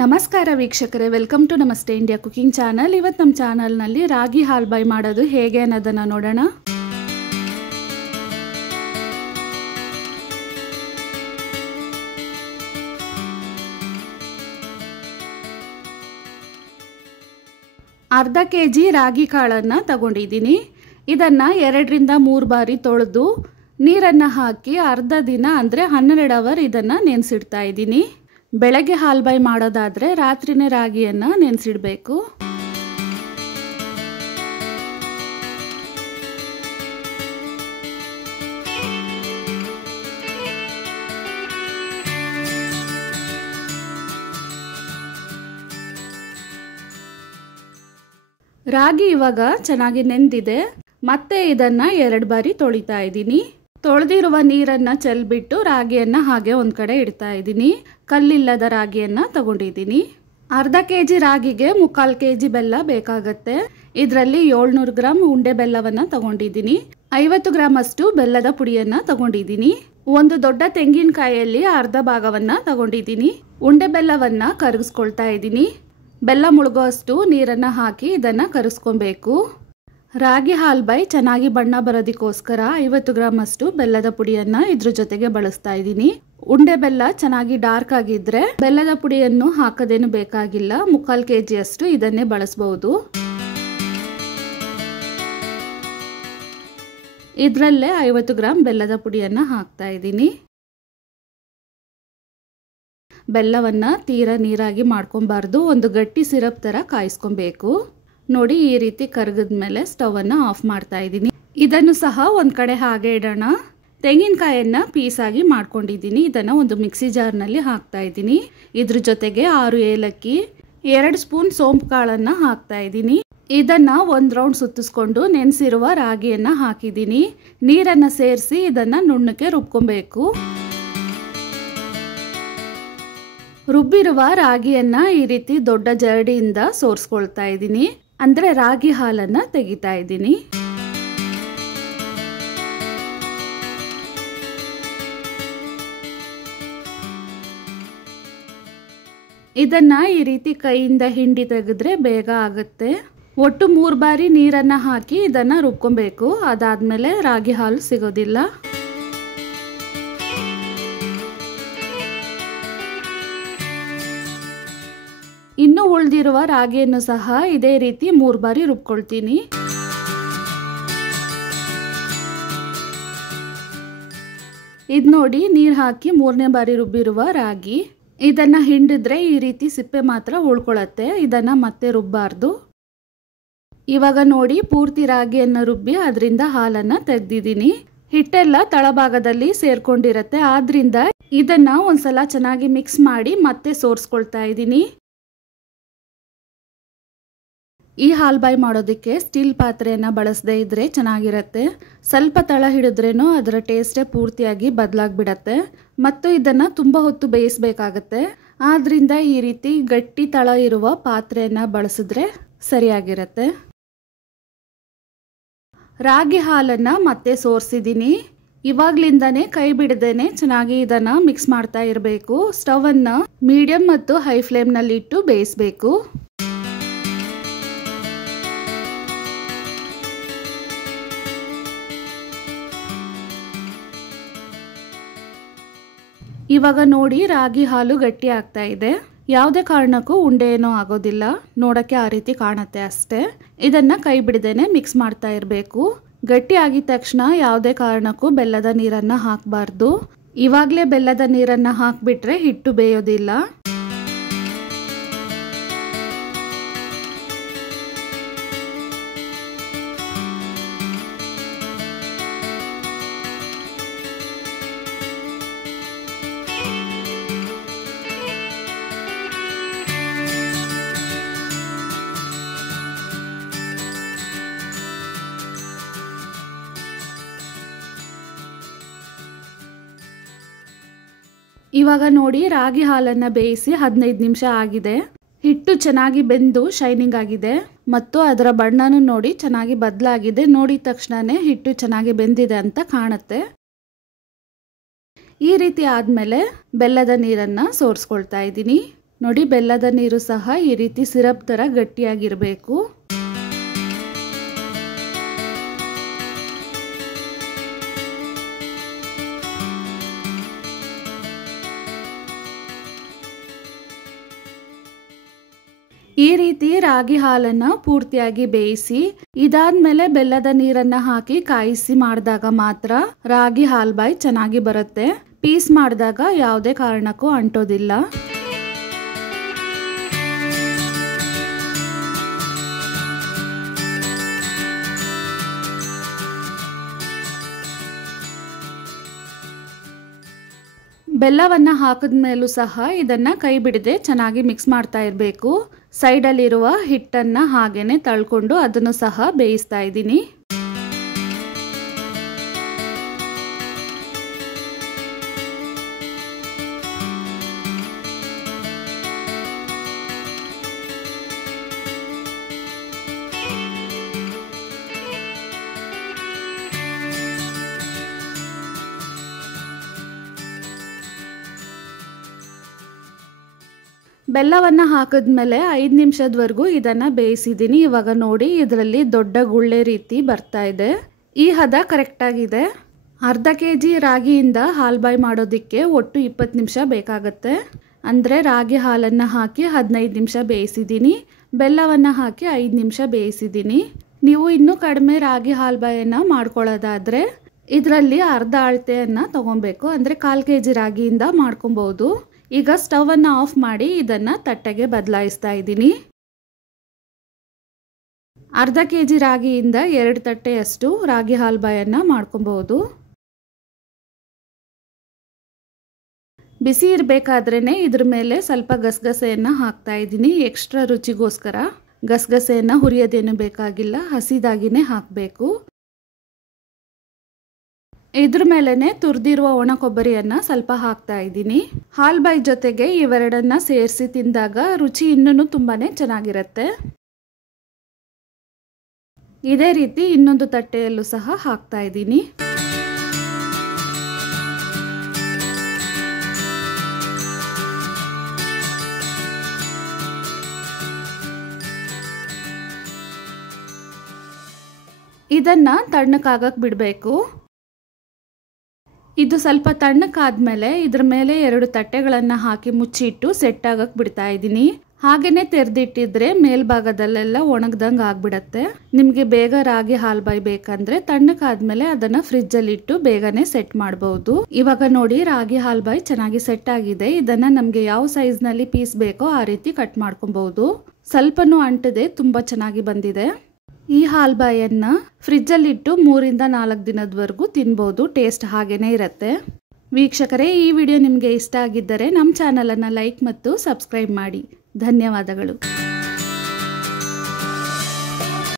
ನಮಸ್ಕಾರ ವೀಕ್ಷಕರೇ, welcome to ನಮಸ್ತೆ ಇಂಡಿಯಾ ಕುಕಿಂಗ್ ಚಾನಲ್. ಇವತ್ತು ನಮ್ಮ ಚಾನಲ್ನಲ್ಲಿ ರಾಗಿ ಹಾಲ್ಬಾಯಿ ಮಾಡೋದು ಹೇಗೆ ಅನ್ನೋದನ್ನು ನೋಡೋಣ. ಅರ್ಧ ಕೆಜಿ ರಾಗಿ ಕಾಳನ್ನು ತಗೊಂಡಿದ್ದೀನಿ. ಇದನ್ನು 2 ರಿಂದ 3 ಬಾರಿ ತೊಳೆದು ನೀರನ್ನು ಹಾಕಿ ಅರ್ಧ ದಿನ ಅಂದರೆ 12 ಅವರ್ ಇದನ್ನು ನೆನೆಸಿಡ್ತಾ ಇದ್ದೀನಿ. ಬೆಳಗ್ಗೆ ಹಾಲ್ಬಾಯಿ ಮಾಡೋದಾದರೆ ರಾತ್ರಿನೇ ರಾಗಿಯನ್ನು ನೆನೆಸಿಡಬೇಕು. ರಾಗಿ ಇವಾಗ ಚೆನ್ನಾಗಿ ನೆಂದಿದೆ. ಮತ್ತೆ ಇದನ್ನು 2 ಬಾರಿ ತೊಳಿತಾ ಇದ್ದೀನಿ. ತೊಳೆದಿರುವ ನೀರನ್ನು ಚೆಲ್ಬಿಟ್ಟು ರಾಗಿಯನ್ನು ಹಾಗೆ ಒಂದು ಕಡೆ ಇಡ್ತಾ ಇದ್ದೀನಿ. ಕಲ್ಲಿಲ್ಲದ ರಾಗಿಯನ್ನು ತಗೊಂಡಿದ್ದೀನಿ. ಅರ್ಧ ಕೆಜಿ ರಾಗಿಗೆ 3/4 ಕೆಜಿ ಬೆಲ್ಲ ಬೇಕಾಗತ್ತೆ. ಇದರಲ್ಲಿ 700 ಗ್ರಾಮ್ ಉಂಡೆ ಬೆಲ್ಲವನ್ನು ತಗೊಂಡಿದ್ದೀನಿ. 50 ಗ್ರಾಮ್ ಅಷ್ಟು ಬೆಲ್ಲದ ಪುಡಿಯನ್ನು ತಗೊಂಡಿದ್ದೀನಿ. ಒಂದು ದೊಡ್ಡ ತೆಂಗಿನಕಾಯಿಯಲ್ಲಿ ಅರ್ಧ ಭಾಗವನ್ನು ತಗೊಂಡಿದ್ದೀನಿ. ಉಂಡೆ ಬೆಲ್ಲವನ್ನು ಕರಗಿಸ್ಕೊಳ್ತಾ ಇದ್ದೀನಿ. ಬೆಲ್ಲ ಮುಳುಗೋ ಅಷ್ಟು ನೀರನ್ನು ಹಾಕಿ ಇದನ್ನು ಕರಗಿಸ್ಕೊಬೇಕು. ರಾಗಿ ಹಾಲ್ಬಾಯಿ ಚೆನ್ನಾಗಿ ಬಣ್ಣ ಬರೋದಕ್ಕೋಸ್ಕರ 50 ಗ್ರಾಮ್ ಅಷ್ಟು ಬೆಲ್ಲದ ಪುಡಿಯನ್ನು ಇದ್ರ ಜೊತೆಗೆ ಬಳಸ್ತಾ ಇದ್ದೀನಿ. ಉಂಡೆ ಬೆಲ್ಲ ಚೆನ್ನಾಗಿ ಡಾರ್ಕ್ ಆಗಿದ್ರೆ ಬೆಲ್ಲದ ಪುಡಿಯನ್ನು ಹಾಕೋದೇನು ಬೇಕಾಗಿಲ್ಲ. 3/4 ಕೆಜಿ ಅಷ್ಟು ಇದನ್ನೇ ಬಳಸಬಹುದು. ಇದರಲ್ಲೇ 50 ಗ್ರಾಮ್ ಬೆಲ್ಲದ ಪುಡಿಯನ್ನು ಹಾಕ್ತಾ ಇದ್ದೀನಿ. ಬೆಲ್ಲವನ್ನು ತೀರಾ ನೀರಾಗಿ ಮಾಡ್ಕೊಬಾರ್ದು, ಒಂದು ಗಟ್ಟಿ ಸಿರಪ್ ಥರ ಕಾಯಿಸ್ಕೊಬೇಕು. ನೋಡಿ, ಈ ರೀತಿ ಕರಗಿದ್ಮೇಲೆ ಸ್ಟವನ್ನು ಆಫ್ ಮಾಡ್ತಾ ಇದ್ದೀನಿ. ಇದನ್ನು ಸಹ ಒಂದು ಕಡೆ ಹಾಗೆ ಇಡೋಣ. ತೆಂಗಿನಕಾಯನ್ನು ಪೀಸಾಗಿ ಮಾಡ್ಕೊಂಡಿದ್ದೀನಿ. ಇದನ್ನು ಒಂದು ಮಿಕ್ಸಿ ಜಾರ್ನಲ್ಲಿ ಹಾಕ್ತಾ ಇದ್ದೀನಿ. ಇದ್ರ ಜೊತೆಗೆ 6 ಏಲಕ್ಕಿ, 2 ಸ್ಪೂನ್ ಸೋಂಪು ಕಾಳನ್ನು ಹಾಕ್ತಾ ಇದ್ದೀನಿ. ಇದನ್ನು 1 ರೌಂಡ್ ಸುತ್ತಿಸ್ಕೊಂಡು ನೆನೆಸಿರುವ ರಾಗಿಯನ್ನು ಹಾಕಿದ್ದೀನಿ. ನೀರನ್ನು ಸೇರಿಸಿ ಇದನ್ನು ನುಣ್ಣಕ್ಕೆ ರುಬ್ಕೊಬೇಕು. ರುಬ್ಬಿರುವ ರಾಗಿಯನ್ನು ಈ ರೀತಿ ದೊಡ್ಡ ಜರಡಿಯಿಂದ ಸೋರಿಸ್ಕೊಳ್ತಾ ಇದ್ದೀನಿ. ಅಂದರೆ ರಾಗಿ ಹಾಲನ್ನು ತೆಗಿತಾ ಇದ್ದೀನಿ. ಇದನ್ನ ಈ ರೀತಿ ಕೈಯಿಂದ ಹಿಂಡಿ ತೆಗೆದ್ರೆ ಬೇಗ ಆಗುತ್ತೆ. ಒಟ್ಟು 3 ಬಾರಿ ನೀರನ್ನು ಹಾಕಿ ಇದನ್ನು ರುಬ್ಕೊಬೇಕು. ಅದಾದ್ಮೇಲೆ ರಾಗಿ ಹಾಲು ಸಿಗೋದಿಲ್ಲ. ಇನ್ನು ಉಳಿದಿರುವ ರಾಗಿಯನ್ನು ಸಹ ಇದೇ ರೀತಿ 3 ಬಾರಿ ರುಬ್ಕೊಳ್ತೀನಿ. ಇದು ನೋಡಿ, ನೀರು ಹಾಕಿ 3ನೇ ಬಾರಿ ರುಬ್ಬಿರುವ ರಾಗಿ. ಇದನ್ನು ಹಿಂಡಿದ್ರೆ ಈ ರೀತಿ ಸಿಪ್ಪೆ ಮಾತ್ರ ಉಳ್ಕೊಳ್ಳುತ್ತೆ. ಇದನ್ನು ಮತ್ತೆ ರುಬ್ಬಾರ್ದು. ಇವಾಗ ನೋಡಿ, ಪೂರ್ತಿ ರಾಗಿಯನ್ನು ರುಬ್ಬಿ ಅದರಿಂದ ಹಾಲನ್ನು ತೆಗೆದಿದ್ದೀನಿ. ಹಿಟ್ಟೆಲ್ಲ ತಳಭಾಗದಲ್ಲಿ ಸೇರ್ಕೊಂಡಿರತ್ತೆ. ಆದ್ರಿಂದ ಇದನ್ನು ಒಂದ್ಸಲ ಚೆನ್ನಾಗಿ ಮಿಕ್ಸ್ ಮಾಡಿ ಮತ್ತೆ ಸೋರಿಸ್ಕೊಳ್ತಾ ಇದ್ದೀನಿ. ಈ ಹಾಲ್ಬಾಯಿ ಮಾಡೋದಕ್ಕೆ ಸ್ಟೀಲ್ ಪಾತ್ರೆಯನ್ನು ಬಳಸದೇ ಇದ್ರೆ ಚೆನ್ನಾಗಿರುತ್ತೆ. ಸ್ವಲ್ಪ ತಳ ಹಿಡಿದ್ರೇನು ಅದರ ಟೇಸ್ಟೇ ಪೂರ್ತಿಯಾಗಿ ಬದಲಾಗ್ಬಿಡತ್ತೆ. ಮತ್ತು ಇದನ್ನು ತುಂಬ ಹೊತ್ತು ಬೇಯಿಸಬೇಕಾಗತ್ತೆ. ಆದ್ರಿಂದ ಈ ರೀತಿ ಗಟ್ಟಿ ತಳ ಇರುವ ಪಾತ್ರೆಯನ್ನು ಬಳಸಿದ್ರೆ ಸರಿಯಾಗಿರುತ್ತೆ. ರಾಗಿ ಹಾಲನ್ನು ಮತ್ತೆ ಸೋರಿಸಿದ್ದೀನಿ. ಇವಾಗ್ಲಿಂದಾನೇ ಕೈ ಬಿಡದೇನೆ ಚೆನ್ನಾಗಿ ಇದನ್ನು ಮಿಕ್ಸ್ ಮಾಡ್ತಾ ಇರಬೇಕು. ಸ್ಟವನ್ನು ಮೀಡಿಯಂ ಮತ್ತು ಹೈ ಫ್ಲೇಮ್ನಲ್ಲಿ ಇಟ್ಟು ಬೇಯಿಸಬೇಕು. ಇವಾಗ ನೋಡಿ, ರಾಗಿ ಹಾಲು ಗಟ್ಟಿ ಆಗ್ತಾ ಇದೆ. ಯಾವುದೇ ಕಾರಣಕ್ಕೂ ಉಂಡೆ ಏನೂ ಆಗೋದಿಲ್ಲ. ನೋಡೋಕ್ಕೆ ಆ ರೀತಿ ಕಾಣುತ್ತೆ ಅಷ್ಟೇ. ಇದನ್ನು ಕೈ ಬಿಡದೇನೆ ಮಿಕ್ಸ್ ಮಾಡ್ತಾ ಇರಬೇಕು. ಗಟ್ಟಿ ಆಗಿದ ತಕ್ಷಣ ಯಾವುದೇ ಕಾರಣಕ್ಕೂ ಬೆಲ್ಲದ ನೀರನ್ನು ಹಾಕಬಾರ್ದು. ಇವಾಗಲೇ ಬೆಲ್ಲದ ನೀರನ್ನು ಹಾಕಿಬಿಟ್ರೆ ಹಿಟ್ಟು ಬೇಯೋದಿಲ್ಲ. ಇವಾಗ ನೋಡಿ, ರಾಗಿ ಹಾಲನ್ನು ಬೇಯಿಸಿ 15 ನಿಮಿಷ ಆಗಿದೆ. ಹಿಟ್ಟು ಚೆನ್ನಾಗಿ ಬೆಂದು ಶೈನಿಂಗ್ ಆಗಿದೆ ಮತ್ತು ಅದರ ಬಣ್ಣನೂ ನೋಡಿ ಚೆನ್ನಾಗಿ ಬದಲಾಗಿದೆ. ನೋಡಿದ ತಕ್ಷಣನೇ ಹಿಟ್ಟು ಚೆನ್ನಾಗಿ ಬೆಂದಿದೆ ಅಂತ ಕಾಣುತ್ತೆ. ಈ ರೀತಿ ಆದಮೇಲೆ ಬೆಲ್ಲದ ನೀರನ್ನು ಸೋರಿಸ್ಕೊಳ್ತಾ ಇದ್ದೀನಿ. ನೋಡಿ ಬೆಲ್ಲದ ನೀರು ಸಹ ಈ ರೀತಿ ಸಿರಪ್ ಥರ ಗಟ್ಟಿಯಾಗಿರಬೇಕು. ಈ ರೀತಿ ರಾಗಿ ಹಾಲನ್ನು ಪೂರ್ತಿಯಾಗಿ ಬೇಯಿಸಿ ಇದಾದ್ಮೇಲೆ ಬೆಲ್ಲದ ನೀರನ್ನ ಹಾಕಿ ಕಾಯಿಸಿ ಮಾಡಿದಾಗ ಮಾತ್ರ ರಾಗಿ ಹಾಲ್ಬಾಯಿ ಚೆನ್ನಾಗಿ ಬರುತ್ತೆ. ಪೀಸ್ ಮಾಡಿದಾಗ ಯಾವುದೇ ಕಾರಣಕ್ಕೂ ಅಂಟೋದಿಲ್ಲ. ಬೆಲ್ಲವನ್ನು ಹಾಕಿದ್ಮೇಲೂ ಸಹ ಇದನ್ನು ಕೈ ಬಿಡದೆ ಚೆನ್ನಾಗಿ ಮಿಕ್ಸ್ ಮಾಡ್ತಾ ಇರಬೇಕು. ಸೈಡಲ್ಲಿರುವ ಹಿಟ್ಟನ್ನು ಹಾಗೇನೆ ತಳ್ಕೊಂಡು ಅದನ್ನು ಸಹ ಬೇಯಿಸ್ತಾ ಇದ್ದೀನಿ. ಬೆಲ್ಲವನ್ನು ಹಾಕಿದ್ಮೇಲೆ 5 ನಿಮಿಷದವರೆಗೂ ಇದನ್ನು ಬೇಯಿಸಿದ್ದೀನಿ. ಇವಾಗ ನೋಡಿ ಇದರಲ್ಲಿ ದೊಡ್ಡ ಗುಳ್ಳೆ ರೀತಿ ಬರ್ತಾ ಇದೆ. ಈ ಹದ ಕರೆಕ್ಟಾಗಿದೆ. ಅರ್ಧ kg ರಾಗಿಯಿಂದ ಹಾಲ್ಬಾಯಿ ಮಾಡೋದಕ್ಕೆ ಒಟ್ಟು 20 ನಿಮಿಷ ಬೇಕಾಗುತ್ತೆ. ಅಂದರೆ ರಾಗಿ ಹಾಲನ್ನು ಹಾಕಿ 15 ನಿಮಿಷ ಬೇಯಿಸಿದ್ದೀನಿ, ಬೆಲ್ಲವನ್ನು ಹಾಕಿ 5 ನಿಮಿಷ ಬೇಯಿಸಿದ್ದೀನಿ. ನೀವು ಇನ್ನೂ ಕಡಿಮೆ ರಾಗಿ ಹಾಲ್ಬಾಯನ್ನು ಮಾಡ್ಕೊಳ್ಳೋದಾದರೆ ಇದರಲ್ಲಿ ಅರ್ಧ ಅಳತೆಯನ್ನು ತೊಗೊಬೇಕು. ಅಂದರೆ 1/4 kg ರಾಗಿಯಿಂದ ಮಾಡ್ಕೊಬೋದು. ಈಗ ಸ್ಟವನ್ನು ಆಫ್ ಮಾಡಿ ಇದನ್ನು ತಟ್ಟೆಗೆ ಬದಲಾಯಿಸ್ತಾ ಇದ್ದೀನಿ. ಅರ್ಧ kg ರಾಗಿಯಿಂದ 2 ತಟ್ಟೆಯಷ್ಟು ರಾಗಿ ಹಾಲ್ಬಾಯನ್ನು ಮಾಡ್ಕೊಬಹುದು. ಬಿಸಿ ಇರಬೇಕಾದ್ರೇ ಇದ್ರ ಮೇಲೆ ಸ್ವಲ್ಪ ಗಸಗಸೆಯನ್ನು ಹಾಕ್ತಾ ಇದ್ದೀನಿ. ಎಕ್ಸ್ಟ್ರಾ ರುಚಿಗೋಸ್ಕರ ಗಸಗಸೆಯನ್ನು ಹುರಿಯೋದೇನು ಬೇಕಾಗಿಲ್ಲ, ಹಸಿದಾಗಿನೇ ಹಾಕಬೇಕು. ಇದ್ರ ಮೇಲೆನೆ ತುರಿದಿರುವ ಒಣ ಕೊಬ್ಬರಿಯನ್ನು ಸ್ವಲ್ಪ ಹಾಕ್ತಾ ಇದ್ದೀನಿ. ಹಾಲ್ಬಾಯಿ ಜೊತೆಗೆ ಇವೆರಡನ್ನ ಸೇರಿಸಿ ತಿಂದಾಗ ರುಚಿ ಇನ್ನೂ ತುಂಬಾನೇ ಚೆನ್ನಾಗಿರುತ್ತೆ. ಇದೇ ರೀತಿ ಇನ್ನೊಂದು ತಟ್ಟೆಯಲ್ಲೂ ಸಹ ಹಾಕ್ತಾ ಇದ್ದೀನಿ. ಇದನ್ನ ತಣ್ಣಕ್ಕಾಗಕ್ಕೆ ಬಿಡಬೇಕು. ಇದು ಸ್ವಲ್ಪ ತಣ್ಣಕ್ಕಾದ್ಮೇಲೆ ಇದ್ರ ಮೇಲೆ 2 ತಟ್ಟೆಗಳನ್ನು ಹಾಕಿ ಮುಚ್ಚಿಟ್ಟು ಸೆಟ್ ಆಗಕ್ಕೆ ಬಿಡ್ತಾ ಇದ್ದೀನಿ. ಹಾಗೇನೆ ತೆರೆದಿಟ್ಟಿದ್ರೆ ಮೇಲ್ಭಾಗದಲ್ಲೆಲ್ಲ ಒಣಗ್ದಂಗೆ ಆಗ್ಬಿಡತ್ತೆ. ನಿಮಗೆ ಬೇಗ ರಾಗಿ ಹಾಲ್ಬಾಯಿ ಬೇಕಂದ್ರೆ ತಣ್ಣಕ್ಕಾದ್ಮೇಲೆ ಅದನ್ನ ಫ್ರಿಜ್ಜಲ್ಲಿ ಇಟ್ಟು ಬೇಗನೆ ಸೆಟ್ ಮಾಡಬಹುದು. ಇವಾಗ ನೋಡಿ ರಾಗಿ ಹಾಲ್ಬಾಯಿ ಚೆನ್ನಾಗಿ ಸೆಟ್ ಆಗಿದೆ. ಇದನ್ನ ನಮಗೆ ಯಾವ ಸೈಜ್ನಲ್ಲಿ ಪೀಸ್ ಬೇಕೋ ಆ ರೀತಿ ಕಟ್ ಮಾಡ್ಕೊಬಹುದು. ಸ್ವಲ್ಪನೂ ಅಂಟದೆ ತುಂಬಾ ಚೆನ್ನಾಗಿ ಬಂದಿದೆ. ಈ ಹಾಲ್ಬಾಯನ್ನು ಫ್ರಿಜ್ಜಲ್ಲಿಟ್ಟು 3 ರಿಂದ 4 ದಿನದವರೆಗೂ ತಿನ್ಬೋದು. ಟೇಸ್ಟ್ ಹಾಗೇನೇ ಇರುತ್ತೆ. ವೀಕ್ಷಕರೇ, ಈ ವಿಡಿಯೋ ನಿಮಗೆ ಇಷ್ಟ ಆಗಿದ್ದರೆ ನಮ್ಮ ಚಾನಲನ್ನು ಲೈಕ್ ಮತ್ತು ಸಬ್ಸ್ಕ್ರೈಬ್ ಮಾಡಿ. ಧನ್ಯವಾದಗಳು.